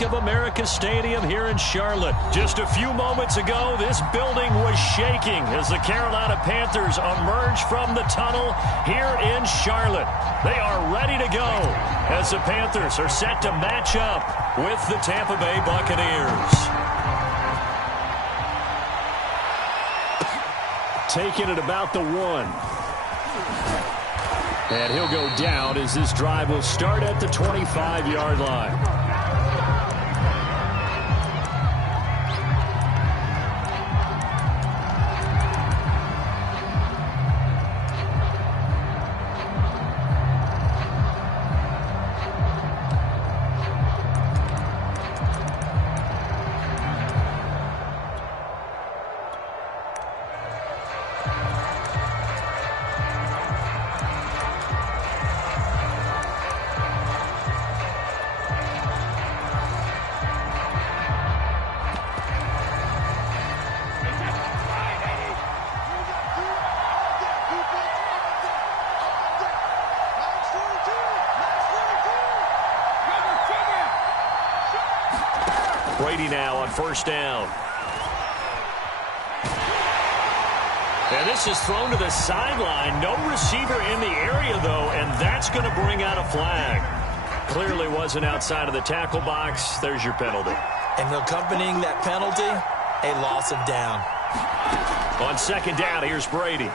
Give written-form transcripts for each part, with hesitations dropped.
Bank of America Stadium here in Charlotte. Just a few moments ago, this building was shaking as the Carolina Panthers emerged from the tunnel here in Charlotte. They are ready to go as the Panthers are set to match up with the Tampa Bay Buccaneers. Taking it about the 1. And he'll go down as this drive will start at the 25-yard line. Brady now on first down. And this is thrown to the sideline. No receiver in the area, though, and that's going to bring out a flag. Clearly wasn't outside of the tackle box. There's your penalty. And accompanying that penalty, a loss of down. On second down, here's Brady.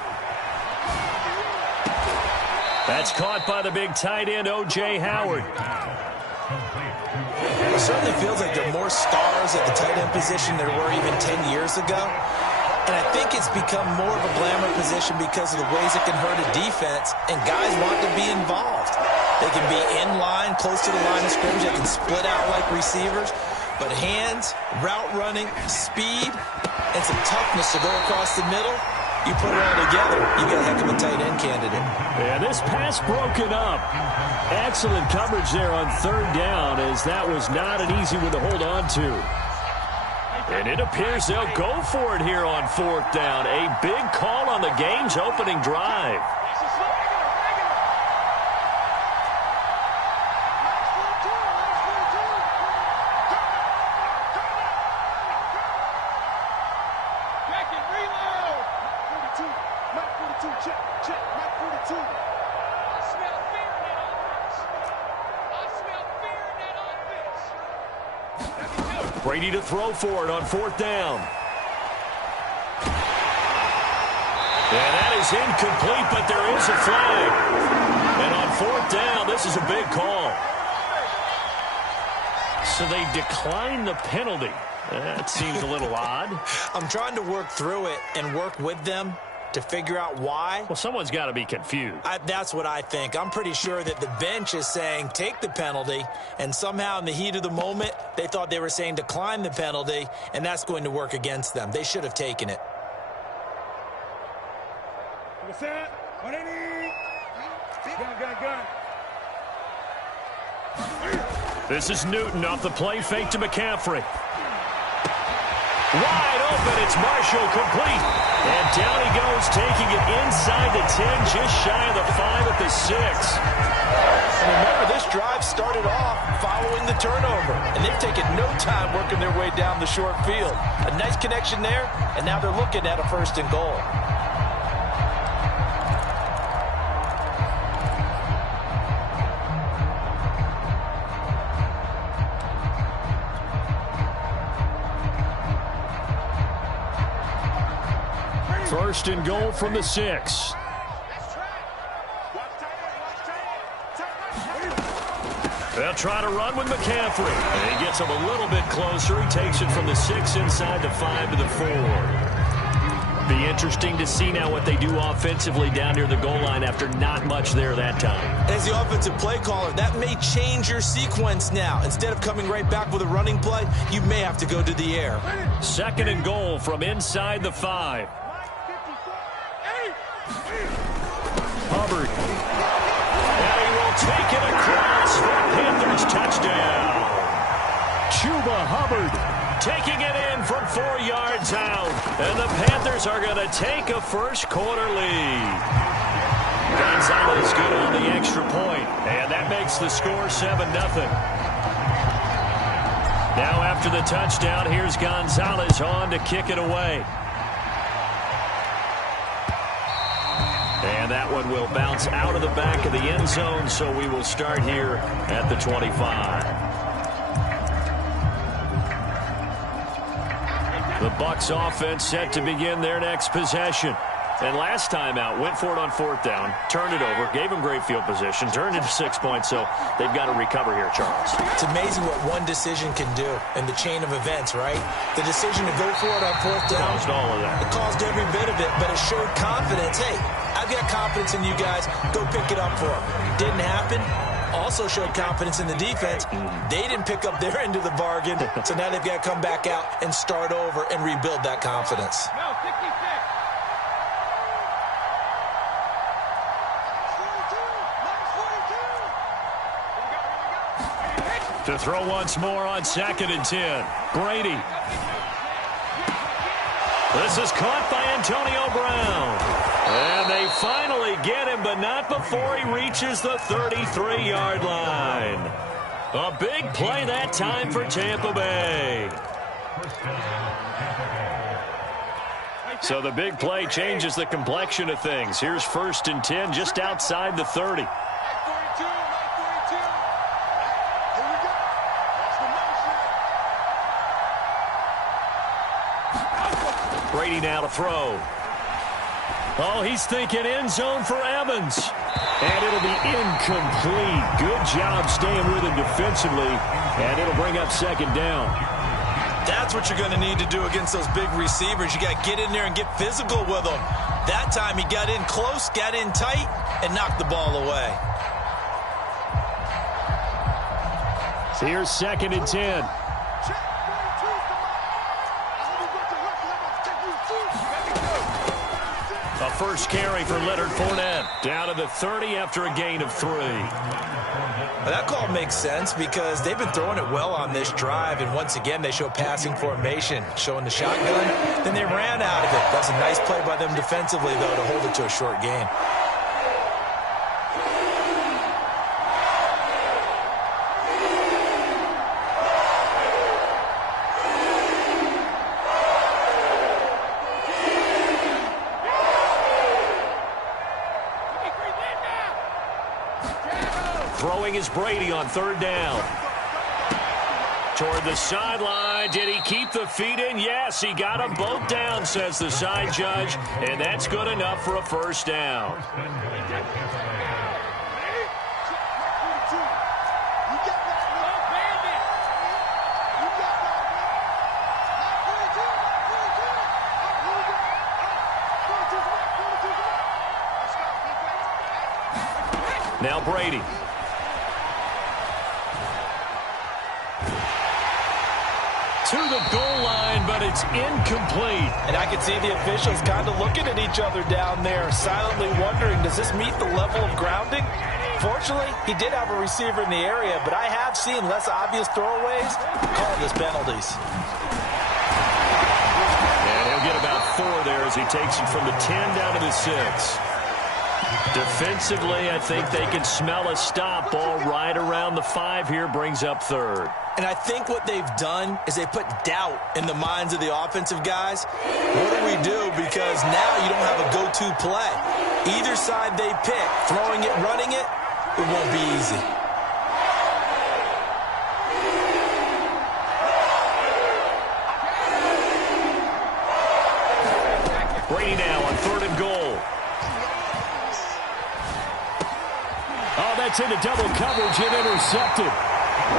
That's caught by the big tight end, O.J. Howard. It certainly feels like there are more stars at the tight end position than there were even 10 years ago. And I think it's become more of a glamour position because of the ways it can hurt a defense, and guys want to be involved. They can be in line, close to the line of scrimmage. They can split out like receivers. But hands, route running, speed, and some toughness to go across the middle, you put it all together, you got a heck of a tight end candidate. Yeah, this pass broken up. Excellent coverage there on third down, as that was not an easy one to hold on to. And it appears they'll go for it here on fourth down. A big call on the game's opening drive. Brady to throw for it on fourth down. And that is incomplete, but there is a flag. And on fourth down, this is a big call. So they decline the penalty. That seems a little odd. I'm trying to work through it and work with them to figure out why. Well, someone's got to be confused. That's what I think. I'm pretty sure that the bench is saying take the penalty, and somehow in the heat of the moment, they thought they were saying decline the penalty, and that's going to work against them. They should have taken it. This is Newton off the play fake to McCaffrey. Wide open, it's Marshall, complete. And down he goes, taking it inside the 10, just shy of the 5 at the 6. And remember, this drive started off following the turnover, and they've taken no time working their way down the short field. A nice connection there, and now they're looking at a first and goal. First and goal from the 6. They'll try to run with McCaffrey. And he gets him a little bit closer. He takes it from the 6 inside the 5 to the 4. Be interesting to see now what they do offensively down near the goal line after not much there that time. As the offensive play caller, that may change your sequence now. Instead of coming right back with a running play, you may have to go to the air. Second and goal from inside the 5. Hubbard. And he will take it across for Panthers touchdown. Chuba Hubbard taking it in from 4 yards out. And the Panthers are going to take a first quarter lead. Gonzalez good on the extra point. And that makes the score 7-0. Now after the touchdown, here's Gonzalez on to kick it away. And that one will bounce out of the back of the end zone, so we will start here at the 25. The Bucs offense set to begin their next possession. And last time out, went for it on 4th down, turned it over, gave them great field position, turned into 6 points, so they've got to recover here, Charles. It's amazing what one decision can do in the chain of events, right? The decision to go for it on 4th down. Caused all of that. It caused every bit of it, but it showed confidence. Hey, I've got confidence in you guys. Go pick it up for them. Didn't happen. Also showed confidence in the defense. They didn't pick up their end of the bargain, so now they've got to come back out and start over and rebuild that confidence. To throw once more on 2nd and 10. Brady. This is caught by Antonio Brown. And they finally get him, but not before he reaches the 33-yard line. A big play that time for Tampa Bay. So the big play changes the complexion of things. Here's 1st and 10 just outside the 30. Brady now to throw. Oh, he's thinking end zone for Evans. And it'll be incomplete. Good job staying with him defensively. And it'll bring up 2nd down. That's what you're going to need to do against those big receivers. You got to get in there and get physical with them. That time he got in close, got in tight, and knocked the ball away. So here's 2nd and 10. A first carry for Leonard Fournette. Down to the 30 after a gain of 3. Well, that call makes sense because they've been throwing it well on this drive, and once again they show passing formation, showing the shotgun. Then they ran out of it. That's a nice play by them defensively, though, to hold it to a short gain. Throwing is Brady on 3rd down. Toward the sideline. Did he keep the feet in? Yes, he got them both down, says the side judge. And that's good enough for a 1st down. Now Brady. To the goal line, but it's incomplete. And I can see the officials kind of looking at each other down there, silently wondering, does this meet the level of grounding? Fortunately, he did have a receiver in the area, but I have seen less obvious throwaways called as penalties. And he'll get about 4 there as he takes it from the 10 down to the 6. Defensively, I think they can smell a stop. Ball right around the 5 here, brings up 3rd. And I think what they've done is they put doubt in the minds of the offensive guys. What do we do? Because now you don't have a go-to play. Either side they pick, throwing it, running it, it won't be easy. Brady now on 3rd and goal. Oh, that's into double coverage and intercepted.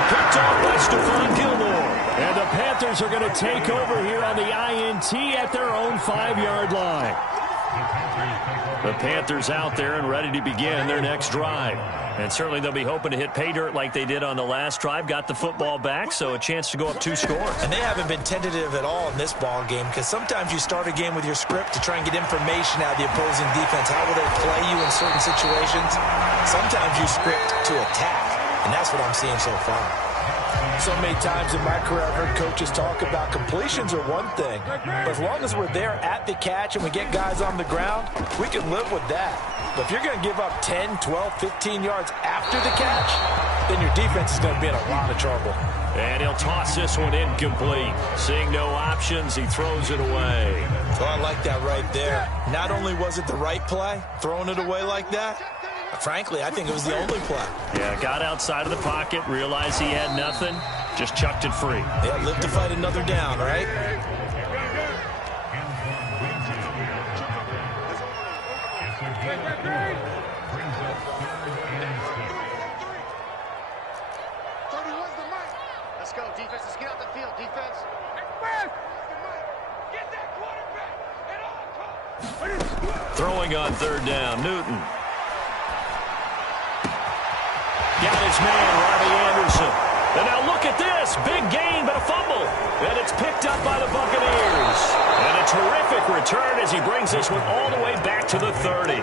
Picked off by Stephon Gilmore. And the Panthers are going to take over here on the INT at their own 5-yard line. The Panthers out there and ready to begin their next drive. And certainly they'll be hoping to hit pay dirt like they did on the last drive. Got the football back, so a chance to go up 2 scores. And they haven't been tentative at all in this ball game because sometimes you start a game with your script to try and get information out of the opposing defense. How will they play you in certain situations? Sometimes you script to attack, and that's what I'm seeing so far. So many times in my career, I've heard coaches talk about completions are one thing. But as long as we're there at the catch and we get guys on the ground, we can live with that. But if you're going to give up 10, 12, 15 yards after the catch, then your defense is going to be in a lot of trouble. And he'll toss this one incomplete. Seeing no options, he throws it away. Oh, I like that right there. Not only was it the right play, throwing it away like that, frankly, I think it was the only play. Yeah, got outside of the pocket, realized he had nothing, just chucked it free. Yeah, live to fight another down, right? Let's go, defense. Let's get out the field, defense. Get that quarterback. Throwing on third down, Newton. Got his man, Robbie Anderson. And now look at this. Big gain, but a fumble. And it's picked up by the Buccaneers. And a terrific return as he brings this one all the way back to the 30.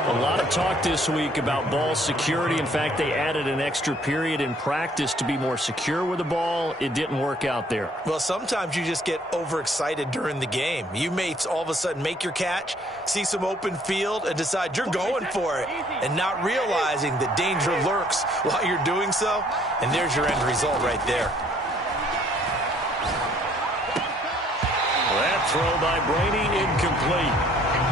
A lot of talk this week about ball security. In fact, they added an extra period in practice to be more secure with the ball. It didn't work out there. Well, sometimes you just get overexcited during the game. You may all of a sudden make your catch, see some open field, and decide you're going for it, and not realizing that danger lurks while you're doing so. And there's your end result right there. That throw by Brady incomplete.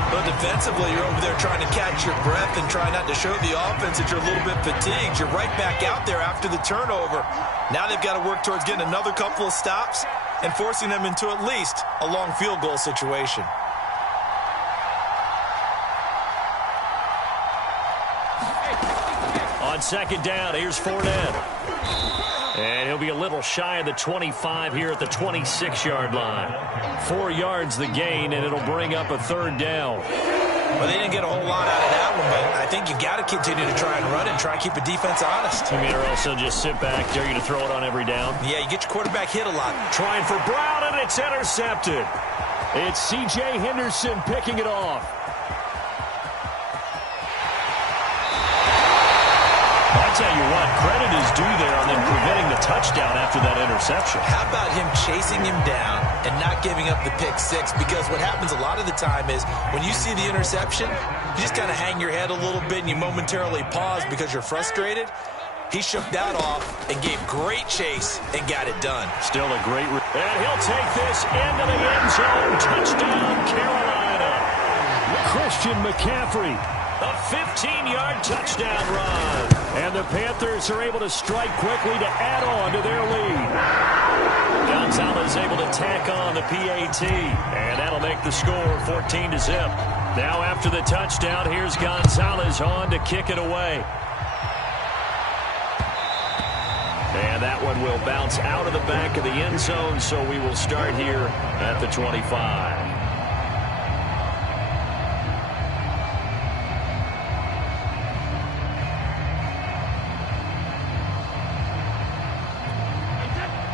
But defensively, you're over there trying to catch your breath and try not to show the offense that you're a little bit fatigued. You're right back out there after the turnover. Now they've got to work towards getting another couple of stops and forcing them into at least a long field goal situation. On second down, here's Fournette. And he'll be a little shy of the 25 here at the 26-yard line. 4 yards the gain, and it'll bring up a third down. Well, they didn't get a whole lot out of that one, but I think you've got to continue to try and run it and try and keep the defense honest. You mean or also just sit back, dare you to throw it on every down? Yeah, you get your quarterback hit a lot. Trying for Brown, and it's intercepted. It's C.J. Henderson picking it off. I'll tell you what, credit is due there on them preventing the touchdown after that interception. How about him chasing him down and not giving up the pick six? Because what happens a lot of the time is when you see the interception, you just kind of hang your head a little bit and you momentarily pause because you're frustrated. He shook that off and gave great chase and got it done. Still a great... And he'll take this into the end zone. Touchdown, Carolina. Christian McCaffrey. A 15-yard touchdown run. And the Panthers are able to strike quickly to add on to their lead. Gonzalez able to tack on the PAT. And that'll make the score 14-0. Now after the touchdown, here's Gonzalez on to kick it away. And that one will bounce out of the back of the end zone, so we will start here at the 25.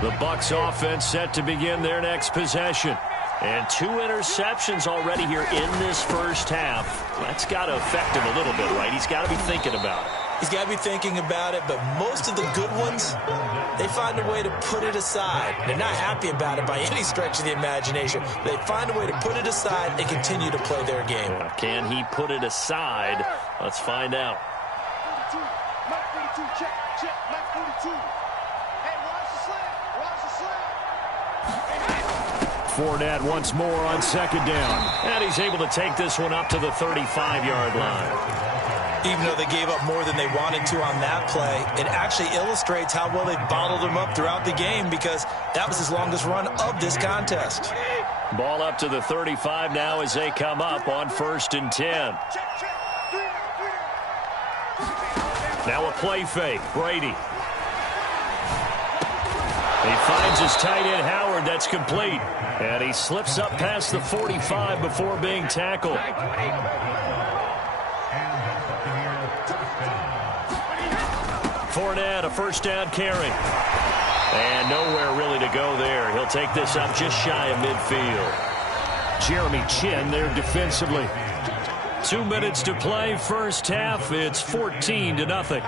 The Bucs offense set to begin their next possession. And 2 interceptions already here in this first half. That's got to affect him a little bit, right? He's got to be thinking about it. He's got to be thinking about it, but most of the good ones, they find a way to put it aside. They're not happy about it by any stretch of the imagination. They find a way to put it aside and continue to play their game. Can he put it aside? Let's find out. 42, Mike 42, check, Mike 42. Hey, watch the slam. Fournette once more on second down. And he's able to take this one up to the 35-yard line. Even though they gave up more than they wanted to on that play, it actually illustrates how well they bottled him up throughout the game because that was his longest run of this contest. Ball up to the 35 now as they come up on 1st and 10. Now a play fake. Brady. He finds his tight end, Howard. That's complete. And he slips up past the 45 before being tackled. Fournette, a first down carry. And nowhere really to go there. He'll take this up just shy of midfield. Jeremy Chin there defensively. 2 minutes to play, first half. It's 14-0.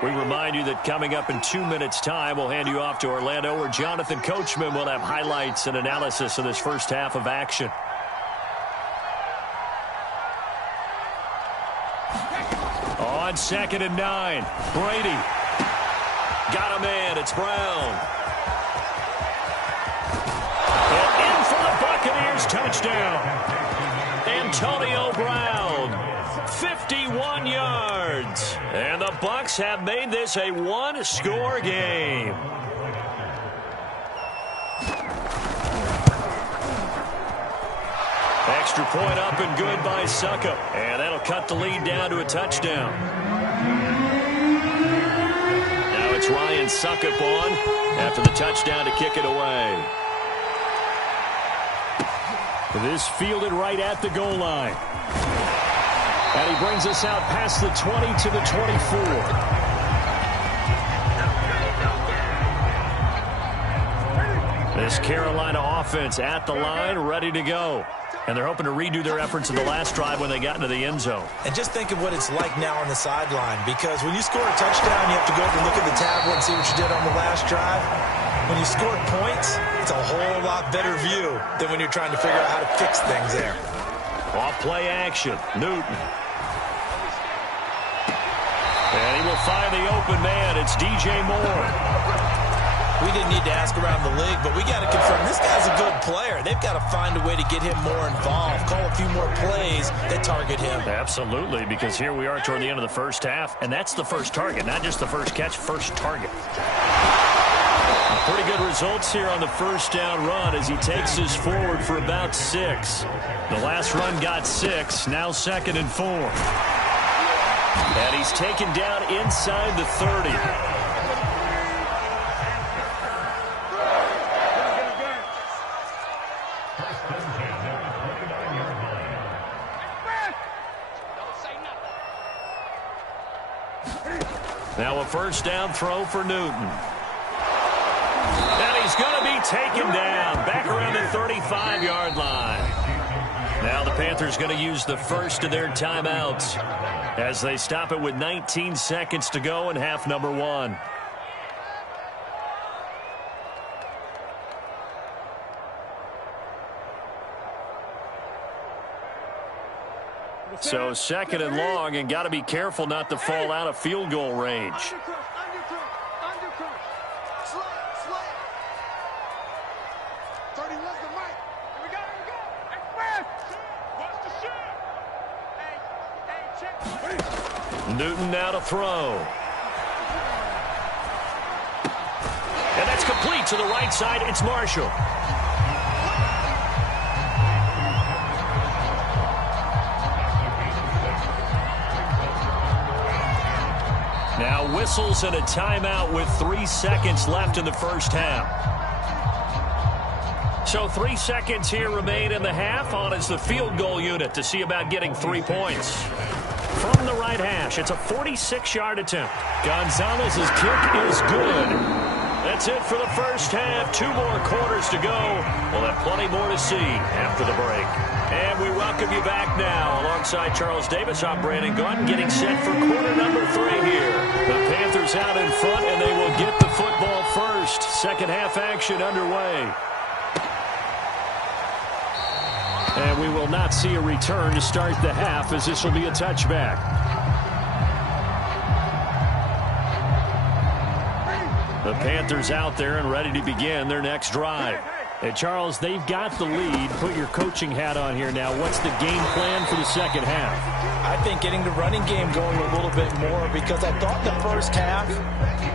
We remind you that coming up in 2 minutes' time, we'll hand you off to Orlando, where Jonathan Coachman will have highlights and analysis of this first half of action. On on 2nd and 9. Brady. Got him in. It's Brown. And in for the Buccaneers touchdown. Antonio Brown. 51 yards. And the Bucs have made this a one-score game. Extra point up and good by Succop. And that'll cut the lead down to a touchdown. Now it's Ryan Succop on after the touchdown to kick it away. This fielded right at the goal line. And he brings us out past the 20 to the 24. This Carolina offense at the line, ready to go. And they're hoping to redo their efforts in the last drive when they got into the end zone. And just think of what it's like now on the sideline, because when you score a touchdown, you have to go over and look at the tablet and see what you did on the last drive. When you score points, it's a whole lot better view than when you're trying to figure out how to fix things there. Off play action. Newton. And he will find the open man. It's DJ Moore. We didn't need to ask around the league, but we got to confirm this guy's a good player. They've got to find a way to get him more involved, call a few more plays that target him. Absolutely, because here we are toward the end of the first half, and that's the first target, not just the first catch, first target. Pretty good results here on the first down run as he takes us forward for about 6. The last run got 6, now 2nd and 4. And he's taken down inside the 30. Now a first down throw for Newton. And he's going to be taken down back around the 35-yard line. Now the Panthers going to use the first of their timeouts as they stop it with 19 seconds to go in half number 1. So 2nd and long, and got to be careful not to fall out of field goal range. Newton now to throw. And that's complete to the right side. It's Marshall. Now whistles and a timeout with 3 seconds left in the first half. So 3 seconds here remain in the half. On is the field goal unit to see about getting 3 points. From the right hash, it's a 46-yard attempt. Gonzalez's kick is good. That's it for the first half. 2 more quarters to go. We'll have plenty more to see after the break. And we welcome you back now. Alongside Charles Davis, I'm Brandon Gaudin, getting set for quarter number 3 here. The Panthers out in front, and they will get the football first. Second half action underway. And we will not see a return to start the half, as this will be a touchback. The Panthers out there and ready to begin their next drive. Hey, Charles, they've got the lead. Put your coaching hat on here now. What's the game plan for the second half? I think getting the running game going a little bit more, because I thought the first half,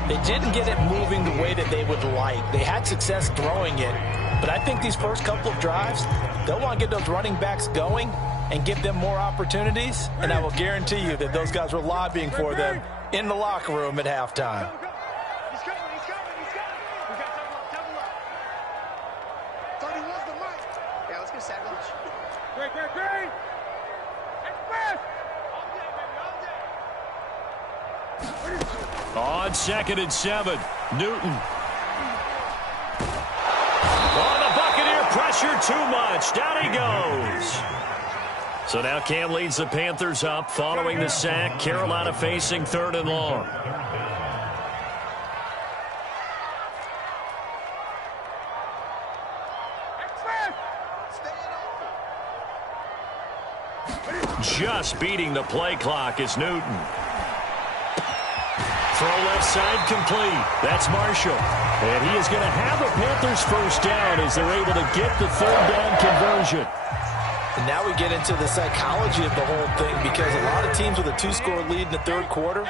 they didn't get it moving the way that they would like. They had success throwing it, but I think these first couple of drives, they'll want to get those running backs going and give them more opportunities, and I will guarantee you that those guys were lobbying for them in the locker room at halftime. On 2nd and 7, Newton. Oh, the Buccaneer pressure too much. Down he goes. So now Cam leads the Panthers up following the sack. Carolina facing 3rd and long. Just beating the play clock is Newton. Throw left side complete. That's Marshall. And he is going to have the Panthers first down as they're able to get the third down conversion. And now we get into the psychology of the whole thing, because a lot of teams with a two-score lead in the third quarter,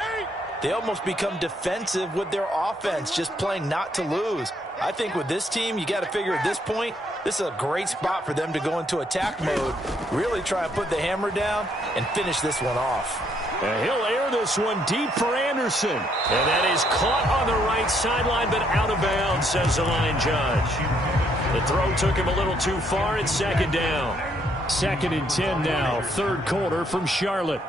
they almost become defensive with their offense, just playing not to lose. I think with this team, you got to figure at this point, this is a great spot for them to go into attack mode, really try and put the hammer down and finish this one off. And he'll air this one deep for Anderson. And that is caught on the right sideline, but out of bounds, says the line judge. The throw took him a little too far. It's second down. 2nd and 10 now, third quarter from Charlotte.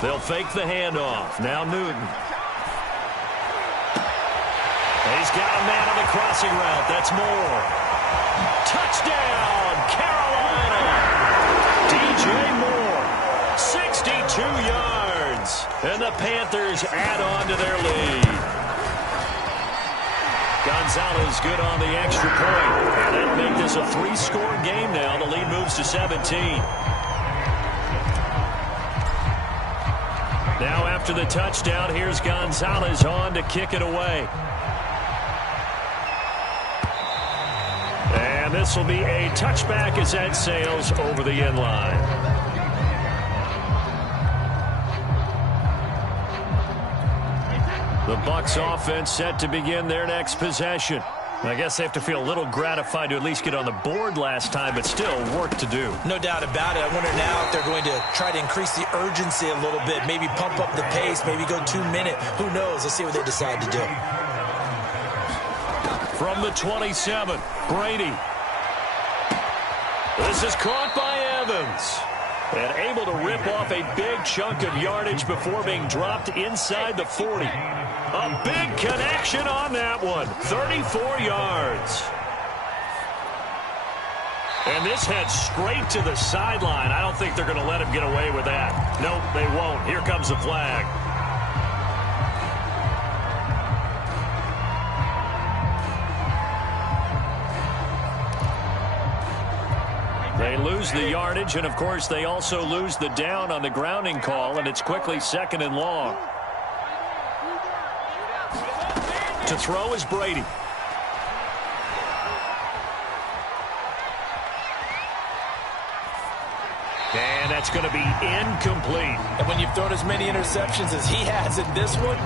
They'll fake the handoff. Now Newton. He's got a man on the crossing route. That's Moore. Touchdown, Carolina. DJ Moore, 62 yards. And the Panthers add on to their lead. Gonzalez good on the extra point. And that'll make this a 3-score game now. The lead moves to 17. Now after the touchdown, here's Gonzalez on to kick it away. And this will be a touchback as that sails over the end line. The Bucs offense set to begin their next possession. I guess they have to feel a little gratified to at least get on the board last time, but still work to do. No doubt about it. I wonder now if they're going to try to increase the urgency a little bit, maybe pump up the pace, maybe go 2-minute. Who knows? Let's see what they decide to do. From the 27, Brady. This is caught by Evans. And able to rip off a big chunk of yardage before being dropped inside the 40. A big connection on that one. 34 yards. And this heads straight to the sideline. I don't think they're going to let him get away with that. Nope, they won't. Here comes the flag. They lose the yardage, and of course they also lose the down on the grounding call, and it's quickly 2nd and long. To throw is Brady. And that's going to be incomplete. And when you've thrown as many interceptions as he has in this one,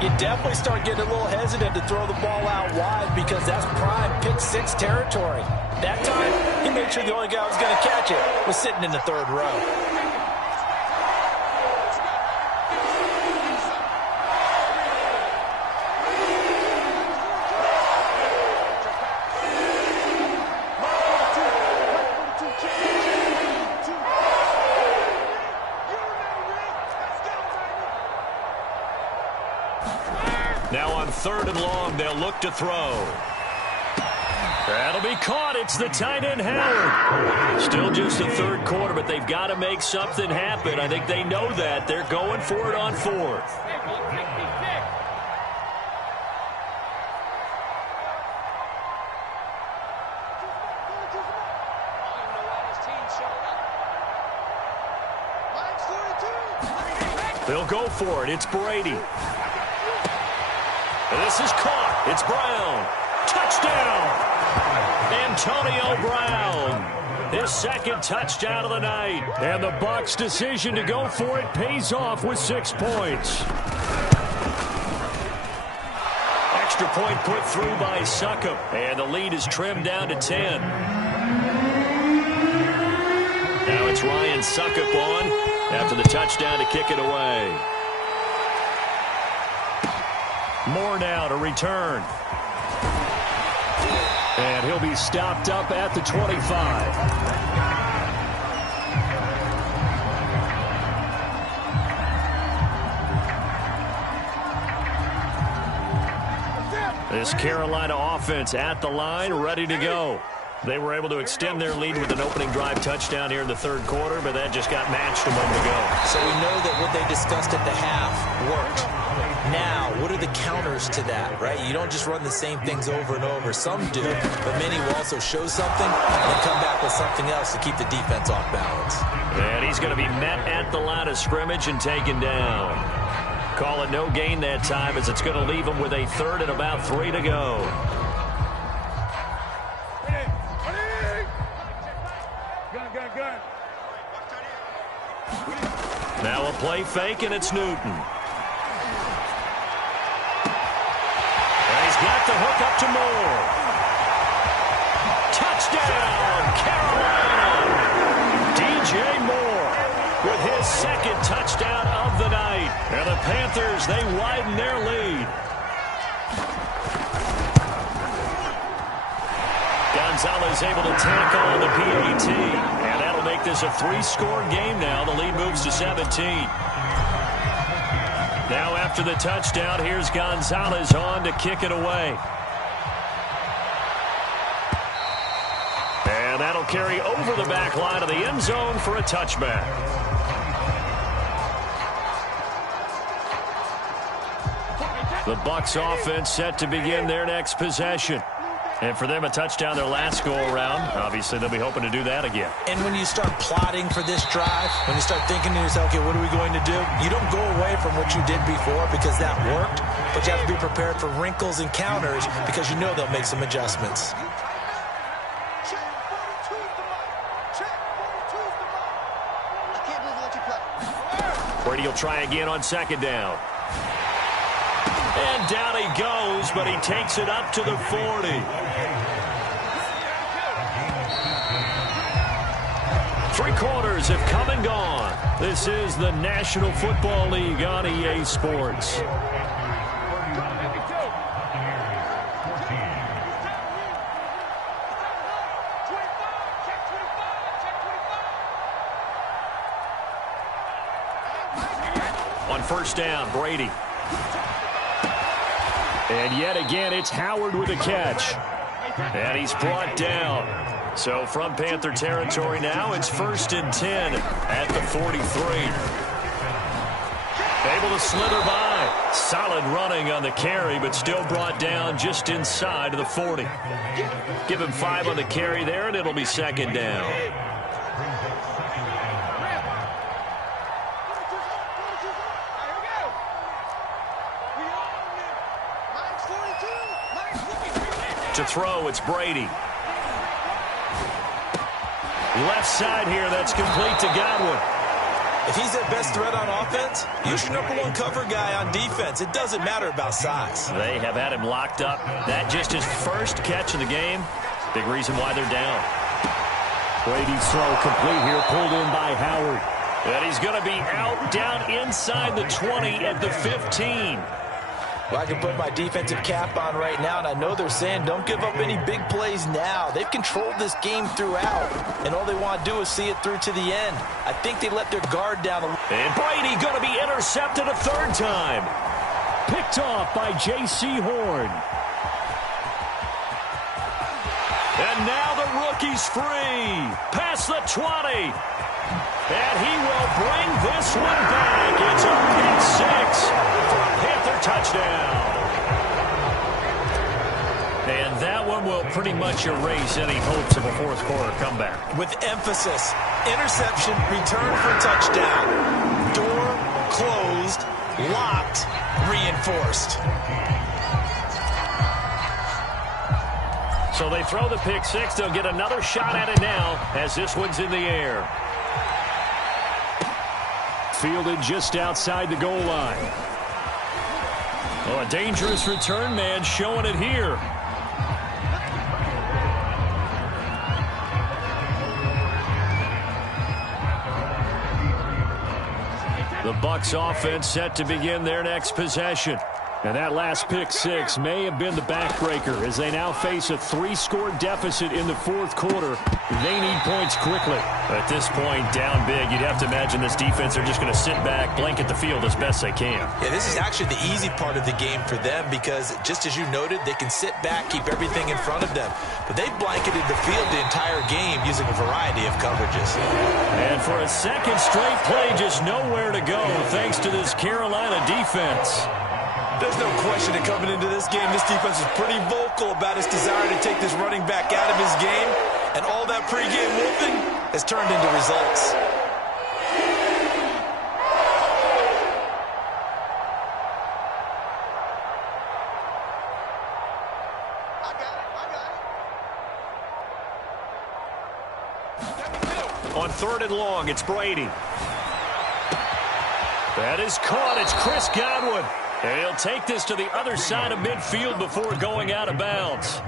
you definitely start getting a little hesitant to throw the ball out wide, because that's prime pick-6 territory. That time, he made sure the only guy who was going to catch it was sitting in the third row. Now on 3rd and long, they'll look to throw. That'll be caught. It's the tight end, Howard. Still just the third quarter, but they've got to make something happen. I think they know that. They're going for it on 4th. They'll go for it. It's Brady. And this is caught. It's Brown. Touchdown. Antonio Brown. His 2nd touchdown of the night. And the Bucs' decision to go for it pays off with 6 points. Extra point put through by Succop. And the lead is trimmed down to 10. Now it's Ryan Succop on after the touchdown to kick it away. Moore now to return. And he'll be stopped up at the 25. This Carolina offense at the line, ready to go. They were able to extend their lead with an opening drive touchdown here in the third quarter, but that just got matched a moment ago. So we know that what they discussed at the half worked. Now, what are the counters to that, right? You don't just run the same things over and over. Some do, but many will also show something and come back with something else to keep the defense off balance. And he's going to be met at the line of scrimmage and taken down. Call it no gain that time, as it's going to leave him with a third and about 3 to go. Now a play fake, and it's Newton. And he's got the hook up to Moore. Touchdown, Carolina! DJ Moore with his second touchdown of the night. And the Panthers, they widen their lead. Gonzalez able to tackle on the PAT. And that'll make this a 3-score game now. The lead moves to 17. Now after the touchdown, here's Gonzalez on to kick it away. And that'll carry over the back line of the end zone for a touchback. The Bucs offense set to begin their next possession. And for them, a touchdown their last go-around. Obviously, they'll be hoping to do that again. And when you start plotting for this drive, when you start thinking to yourself, okay, what are we going to do? You don't go away from what you did before because that worked, but you have to be prepared for wrinkles and counters because you know they'll make some adjustments. Brady will try again on second down. And down he goes, but he takes it up to the 40. Three quarters have come and gone. This is the National Football League on EA Sports. On first down, Brady. And yet again, it's Howard with a catch. And he's brought down. So from Panther territory now, it's 1st and 10 at the 43. Able to slither by. Solid running on the carry, but still brought down just inside of the 40. Give him 5 on the carry there, and it'll be second down. To throw, it's Brady. Left side here, that's complete to Godwin. If he's their best threat on offense, use your #1 cover guy on defense. It doesn't matter about size. They have had him locked up. That just his first catch of the game. Big reason why they're down. Brady's throw complete here, pulled in by Howard. And he's going to be out down inside the 20 at the 15. Well, I can put my defensive cap on right now, and I know they're saying don't give up any big plays now. They've controlled this game throughout, and all they want to do is see it through to the end. I think they let their guard down. And Brady going to be intercepted a third time. Picked off by J.C. Horn. And now the rookie's free. Past the 20. And he will bring this one back. It's a pick 6 for a Panther touchdown. And that one will pretty much erase any hopes of a fourth quarter comeback. With emphasis, interception, return for touchdown. Door closed, locked, reinforced. So they throw the pick 6. They'll get another shot at it now as this one's in the air. Fielded just outside the goal line. Oh, a dangerous return man showing it here. The Bucs offense set to begin their next possession. And that last pick 6 may have been the backbreaker as they now face a 3-score deficit in the fourth quarter. They need points quickly. At this point, down big, you'd have to imagine this defense are just going to sit back, blanket the field as best they can. Yeah, this is actually the easy part of the game for them because, just as you noted, they can sit back, keep everything in front of them. But they've blanketed the field the entire game using a variety of coverages. And for a second straight play, just nowhere to go thanks to this Carolina defense. There's no question that coming into this game, this defense is pretty vocal about its desire to take this running back out of his game. And all that pregame wolfing has turned into results. 3rd and long. It's Brady. That is caught. It's Chris Godwin. And he'll take this to the other side of midfield before going out of bounds.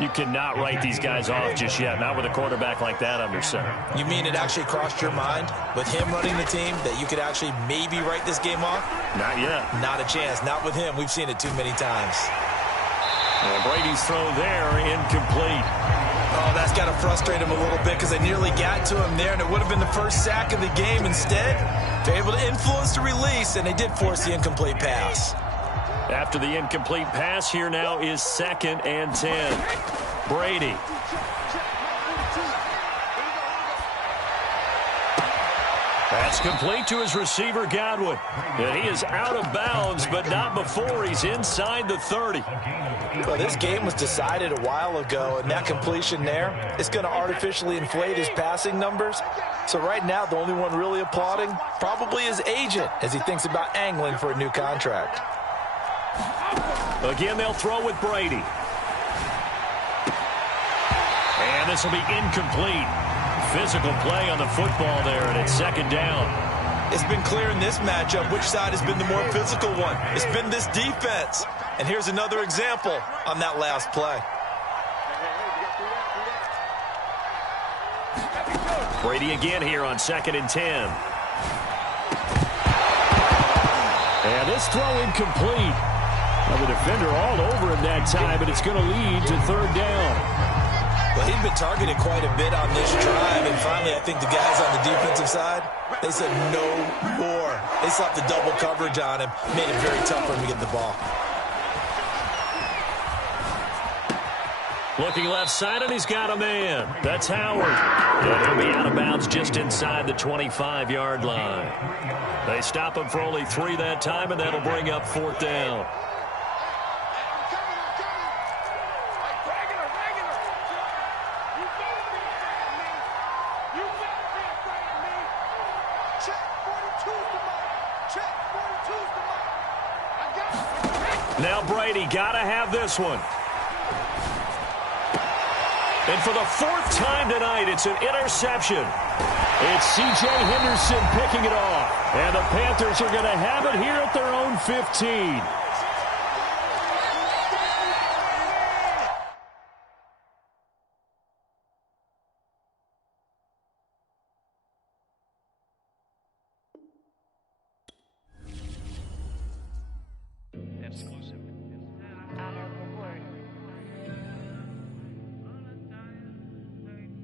You cannot write these guys off just yet, not with a quarterback like that under center. You mean it actually crossed your mind with him running the team that you could actually maybe write this game off? Not yet. Not a chance. Not with him. We've seen it too many times. And Brady's throw there, incomplete. Oh, that's got to frustrate him a little bit because they nearly got to him there, and it would have been the first sack of the game. Instead, they're able to influence the release, and they did force the incomplete pass. After the incomplete pass, here now is 2nd and 10. Brady. That's complete to his receiver, Godwin. And he is out of bounds, but not before he's inside the 30. Well, this game was decided a while ago, and that completion there is going to artificially inflate his passing numbers. So right now, the only one really applauding probably his agent as he thinks about angling for a new contract. Again, they'll throw with Brady. And this will be incomplete. Physical play on the football there, and it's 2nd down. It's been clear in this matchup which side has been the more physical one. It's been this defense. And here's another example on that last play. Brady again here on 2nd and 10. And this throw incomplete. Well, the defender all over him that time, but it's going to lead to 3rd down. Well, he'd been targeted quite a bit on this drive, and finally I think the guys on the defensive side, they said no more. They slapped the double coverage on him, made it very tough for him to get the ball. Looking left side, and he's got a man. That's Howard. And he'll be out of bounds just inside the 25-yard line. They stop him for only 3 that time, and that'll bring up 4th down. Now Brady got to have this one. And for the 4th time tonight, it's an interception. It's C.J. Henderson picking it off. And the Panthers are going to have it here at their own 15.